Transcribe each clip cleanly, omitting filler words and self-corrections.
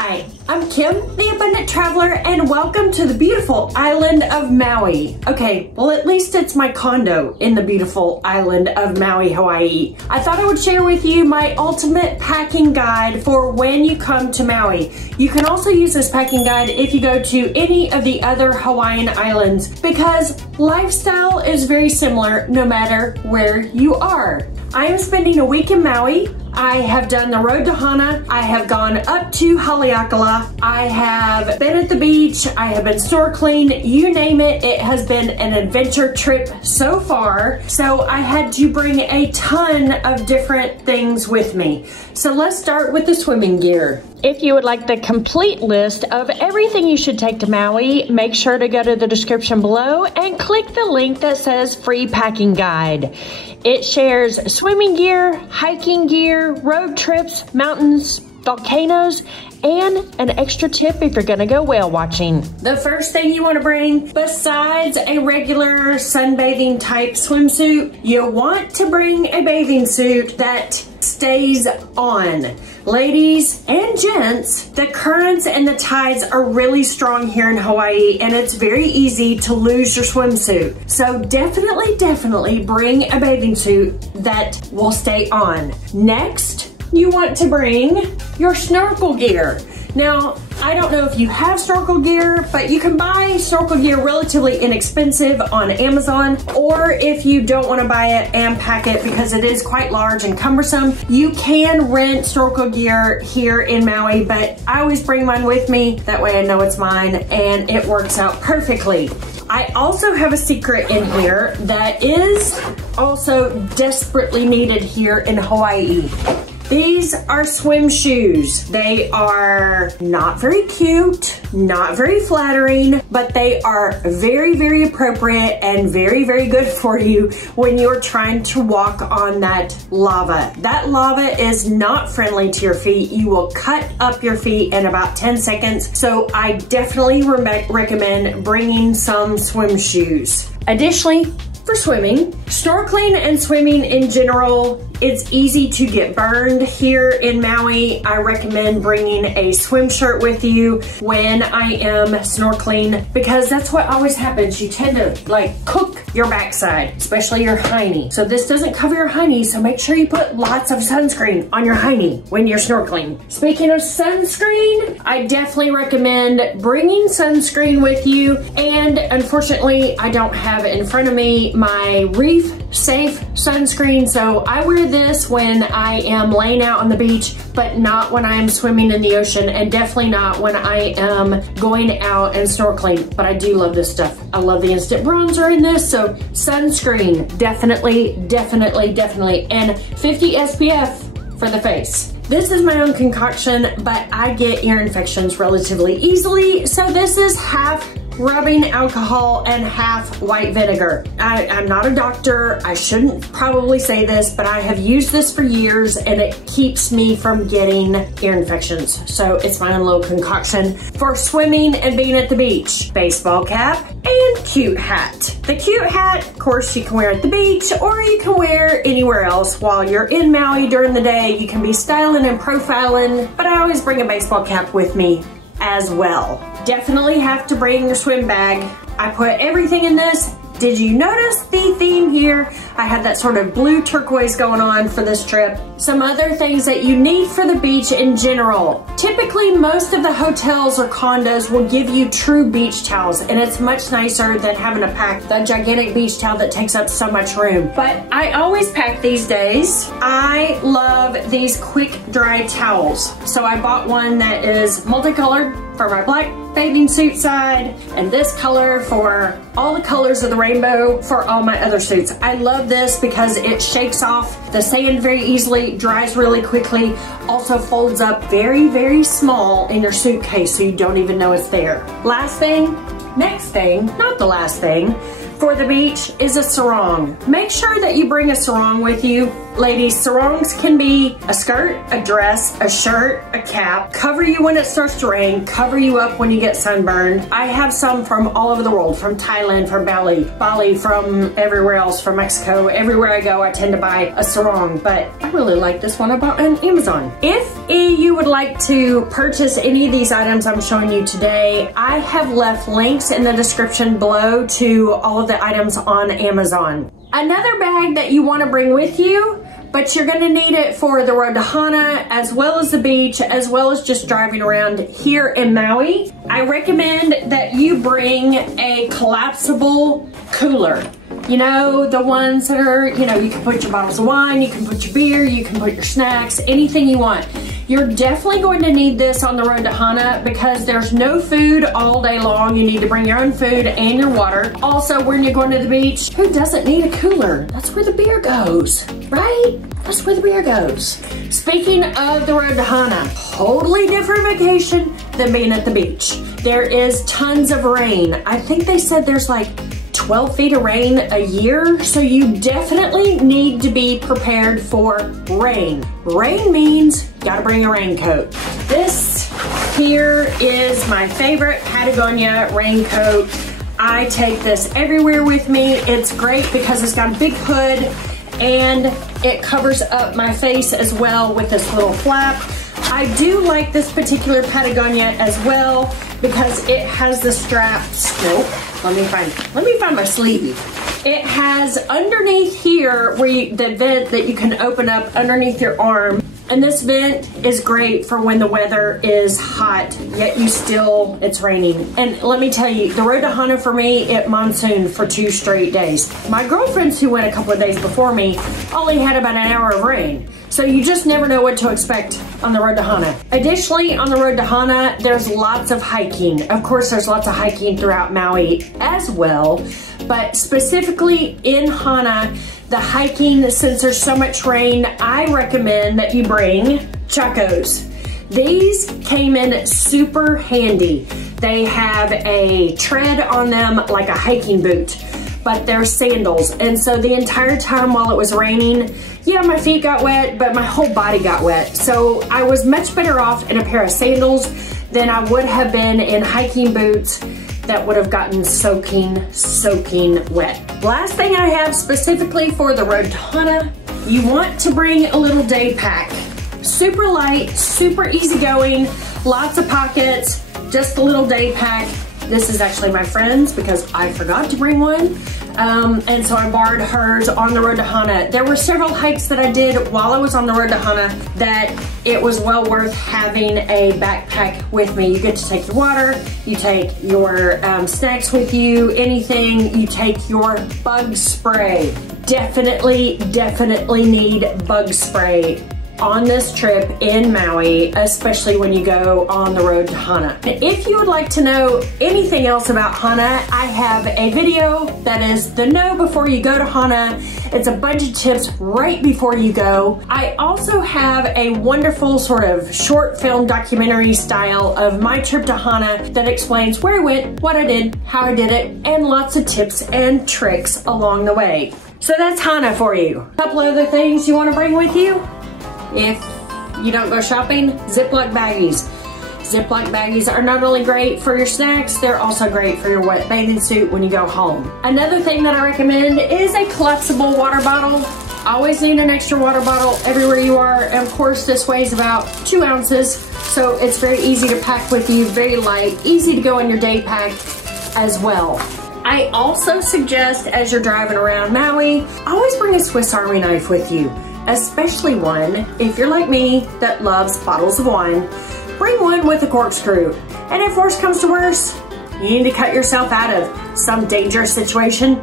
Hi, I'm Kim, the Abundant Traveler, and welcome to the beautiful island of Maui. Okay, well at least it's my condo in the beautiful island of Maui, Hawaii. I thought I would share with you my ultimate packing guide for when you come to Maui. You can also use this packing guide if you go to any of the other Hawaiian islands because lifestyle is very similar no matter where you are. I am spending a week in Maui. I have done the road to Hana. I have gone up to Haleakala. I have been at the beach. I have been snorkeling. You name it. It has been an adventure trip so far. So I had to bring a ton of different things with me. So let's start with the swimming gear. If you would like the complete list of everything you should take to Maui, make sure to go to the description below and click the link that says free packing guide. It shares swimming gear, hiking gear, road trips, mountains, volcanoes, and an extra tip if you're gonna go whale watching. The first thing you wanna bring, besides a regular sunbathing type swimsuit, you want to bring a bathing suit that stays on. Ladies and gents, the currents and the tides are really strong here in Hawaii and it's very easy to lose your swimsuit. So definitely bring a bathing suit that will stay on. Next, you want to bring your snorkel gear. Now, I don't know if you have snorkel gear, but you can buy snorkel gear relatively inexpensive on Amazon, or if you don't want to buy it and pack it because it is quite large and cumbersome, you can rent snorkel gear here in Maui, but I always bring mine with me. That way I know it's mine and it works out perfectly. I also have a secret in here that is also desperately needed here in Hawaii. These are swim shoes. They are not very cute, not very flattering, but they are very appropriate and very good for you when you're trying to walk on that lava. That lava is not friendly to your feet. You will cut up your feet in about 10 seconds. So I definitely recommend bringing some swim shoes. Additionally, for swimming, snorkeling and swimming in general, it's easy to get burned here in Maui. I recommend bringing a swim shirt with you when I am snorkeling because that's what always happens. You tend to like cook your backside, especially your hiney. So this doesn't cover your hiney, so make sure you put lots of sunscreen on your hiney when you're snorkeling. Speaking of sunscreen, I definitely recommend bringing sunscreen with you. And unfortunately, I don't have in front of me my REEF safe sunscreen, so I wear this when I am laying out on the beach, but not when I am swimming in the ocean, and definitely not when I am going out and snorkeling. But I do love this stuff. I love the instant bronzer in this, so sunscreen, definitely, and 50 SPF for the face. This is my own concoction, but I get ear infections relatively easily, so this is half rubbing alcohol and half white vinegar. I'm not a doctor. I shouldn't probably say this, but I have used this for years and it keeps me from getting ear infections. So it's my own little concoction for swimming and being at the beach. Baseball cap and cute hat. The cute hat, of course, you can wear at the beach or you can wear anywhere else while you're in Maui during the day. You can be styling and profiling, but I always bring a baseball cap with me as well. Definitely have to bring your swim bag. I put everything in this. Did you notice the theme here? I have that sort of blue turquoise going on for this trip. Some other things that you need for the beach in general. Typically, most of the hotels or condos will give you true beach towels, and it's much nicer than having to pack the gigantic beach towel that takes up so much room. But I always pack these days. I love these quick dry towels. So I bought one that is multicolored for my black bathing suit side, and this color for all the colors of the rainbow for all my other suits. I love this because it shakes off the sand very easily, dries really quickly, also folds up very small in your suitcase so you don't even know it's there. Last thing, next thing, not the last thing, for the beach is a sarong. Make sure that you bring a sarong with you. Ladies, sarongs can be a skirt, a dress, a shirt, a cap, cover you when it starts to rain, cover you up when you get sunburned. I have some from all over the world, from Thailand, from Bali, from everywhere else, from Mexico. Everywhere I go, I tend to buy a sarong, but I really like this one I bought on Amazon. If you would like to purchase any of these items I'm showing you today, I have left links in the description below to all of the items on Amazon. Another bag that you want to bring with you, but you're going to need it for the road to Hana, as well as the beach, as well as just driving around here in Maui. I recommend that you bring a collapsible cooler. You know, the ones that are, you know, you can put your bottles of wine, you can put your beer, you can put your snacks, anything you want. You're definitely going to need this on the road to Hana because there's no food all day long. You need to bring your own food and your water. Also, when you're going to the beach, who doesn't need a cooler? That's where the beer goes, right? That's where the beer goes. Speaking of the road to Hana, totally different vacation than being at the beach. There is tons of rain. I think they said there's like 12 feet of rain a year, so you definitely need to be prepared for rain. Rain means you gotta bring a raincoat. This here is my favorite Patagonia raincoat. I take this everywhere with me. It's great because it's got a big hood and it covers up my face as well with this little flap. I do like this particular Patagonia as well because it has the straps. Nope. Let me find my sleeve. It has underneath here where the vent that you can open up underneath your arm. And this vent is great for when the weather is hot, yet it's raining. And let me tell you, the road to Hana for me, it monsooned for 2 straight days. My girlfriends who went a couple of days before me only had about an hour of rain. So you just never know what to expect on the road to Hana. Additionally, on the road to Hana, there's lots of hiking. Of course, there's lots of hiking throughout Maui as well, but specifically in Hana, the hiking, since there's so much rain, I recommend that you bring chacos. These came in super handy. They have a tread on them like a hiking boot, but they're sandals. And so the entire time while it was raining, yeah, my feet got wet, but my whole body got wet. So I was much better off in a pair of sandals than I would have been in hiking boots that would have gotten soaking wet. Last thing I have specifically for the road to Hana, you want to bring a little day pack. Super light, super easygoing, lots of pockets, just a little day pack. This is actually my friend's because I forgot to bring one. And so I borrowed hers on the road to Hana. There were several hikes that I did while I was on the road to Hana that it was well worth having a backpack with me. You get to take your water, you take your snacks with you, anything, you take your bug spray. Definitely need bug spray on this trip in Maui, especially when you go on the road to Hana. If you would like to know anything else about Hana, I have a video that is the know before you go to Hana. It's a bunch of tips right before you go. I also have a wonderful sort of short film documentary style of my trip to Hana that explains where I went, what I did, how I did it, and lots of tips and tricks along the way. So that's Hana for you. A couple other things you want to bring with you. If you don't go shopping, Ziploc baggies. Ziploc baggies are not only great for your snacks, they're also great for your wet bathing suit when you go home. Another thing that I recommend is a collapsible water bottle. Always need an extra water bottle everywhere you are. And of course, this weighs about 2 ounces, so it's very easy to pack with you, very light, easy to go in your day pack as well. I also suggest as you're driving around Maui, always bring a Swiss Army knife with you. Especially one, if you're like me, that loves bottles of wine, bring one with a corkscrew. And if worse comes to worse, you need to cut yourself out of some dangerous situation,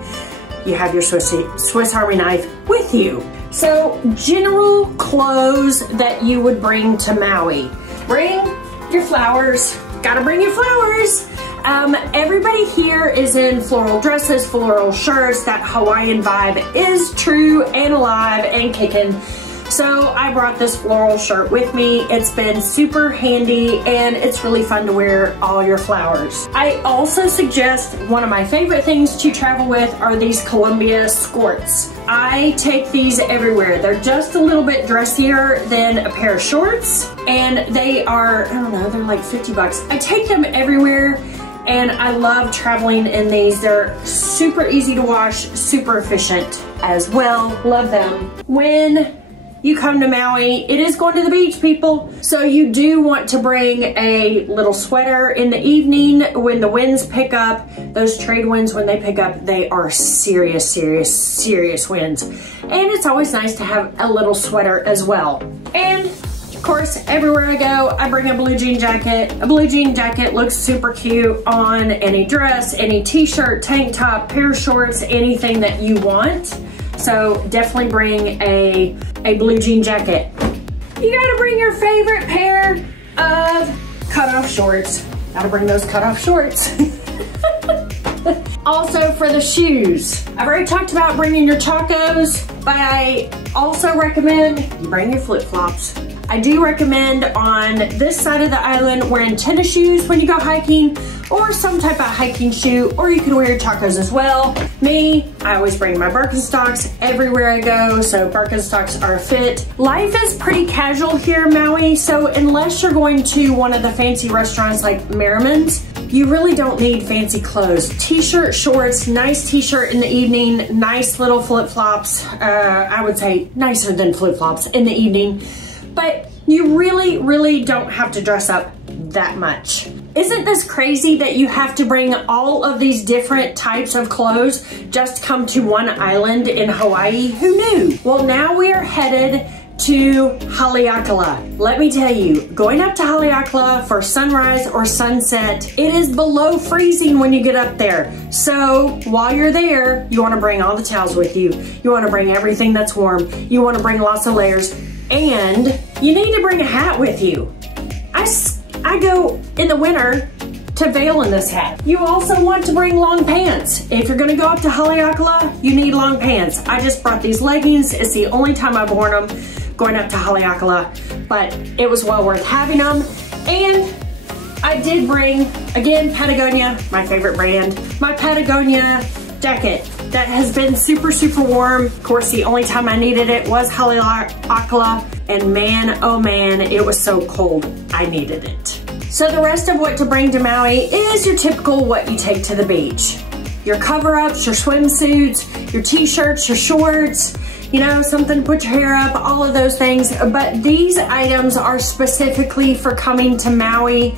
you have your Swiss Army knife with you. So, general clothes that you would bring to Maui. Bring your flowers, gotta bring your flowers. Everybody here is in floral dresses, floral shirts. That Hawaiian vibe is true and alive and kicking. So I brought this floral shirt with me. It's been super handy and it's really fun to wear all your flowers. I also suggest one of my favorite things to travel with are these Columbia skirts. I take these everywhere. They're just a little bit dressier than a pair of shorts and they are, I don't know, they're like 50 bucks. I take them everywhere and I love traveling in these. They're super easy to wash, super efficient as well. Love them. When you come to Maui, it is going to the beach, people. So you do want to bring a little sweater in the evening when the winds pick up. Those trade winds, when they pick up, they are serious, serious, serious winds. And it's always nice to have a little sweater as well. And of course, everywhere I go, I bring a blue jean jacket. A blue jean jacket looks super cute on any dress, any t-shirt, tank top, pair of shorts, anything that you want. So definitely bring a blue jean jacket. You gotta bring your favorite pair of cutoff shorts. Gotta bring those cutoff shorts. Also for the shoes, I've already talked about bringing your chacos, but I also recommend you bring your flip-flops. I do recommend on this side of the island wearing tennis shoes when you go hiking or some type of hiking shoe, or you can wear your chacos as well. Me, I always bring my Birkenstocks everywhere I go, so Birkenstocks are a fit. Life is pretty casual here in Maui, so unless you're going to one of the fancy restaurants like Merriman's, you really don't need fancy clothes. T-shirt, shorts, nice t-shirt in the evening, nice little flip-flops. I would say nicer than flip-flops in the evening. But you really, really don't have to dress up that much. Isn't this crazy that you have to bring all of these different types of clothes just to come to one island in Hawaii? Who knew? Well, now we are headed to Haleakala. Let me tell you, going up to Haleakala for sunrise or sunset, it is below freezing when you get up there. So while you're there, you want to bring all the towels with you. You want to bring everything that's warm. You want to bring lots of layers. And you need to bring a hat with you. I go in the winter to Vail in this hat. You also want to bring long pants. If you're gonna go up to Haleakala, you need long pants. I just brought these leggings. It's the only time I've worn them going up to Haleakala, but it was well worth having them. And I did bring, again, Patagonia, my favorite brand, my Patagonia jacket that has been super, super warm. Of course, the only time I needed it was Haleakala, and man, oh man, it was so cold, I needed it. So the rest of what to bring to Maui is your typical what you take to the beach. Your cover-ups, your swimsuits, your t-shirts, your shorts, you know, something to put your hair up, all of those things. But these items are specifically for coming to Maui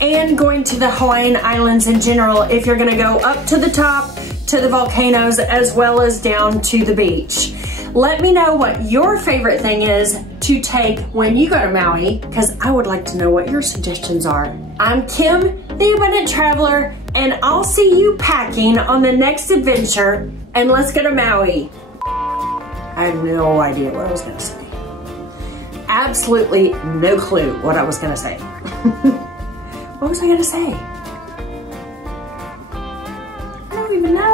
and going to the Hawaiian Islands in general if you're gonna go up to the top, to the volcanoes, as well as down to the beach. Let me know what your favorite thing is to take when you go to Maui, because I would like to know what your suggestions are. I'm Kim, the Abundant Traveler, and I'll see you packing on the next adventure, and let's go to Maui. I have no idea what I was gonna say. Absolutely no clue what I was gonna say. What was I gonna say? I don't even know.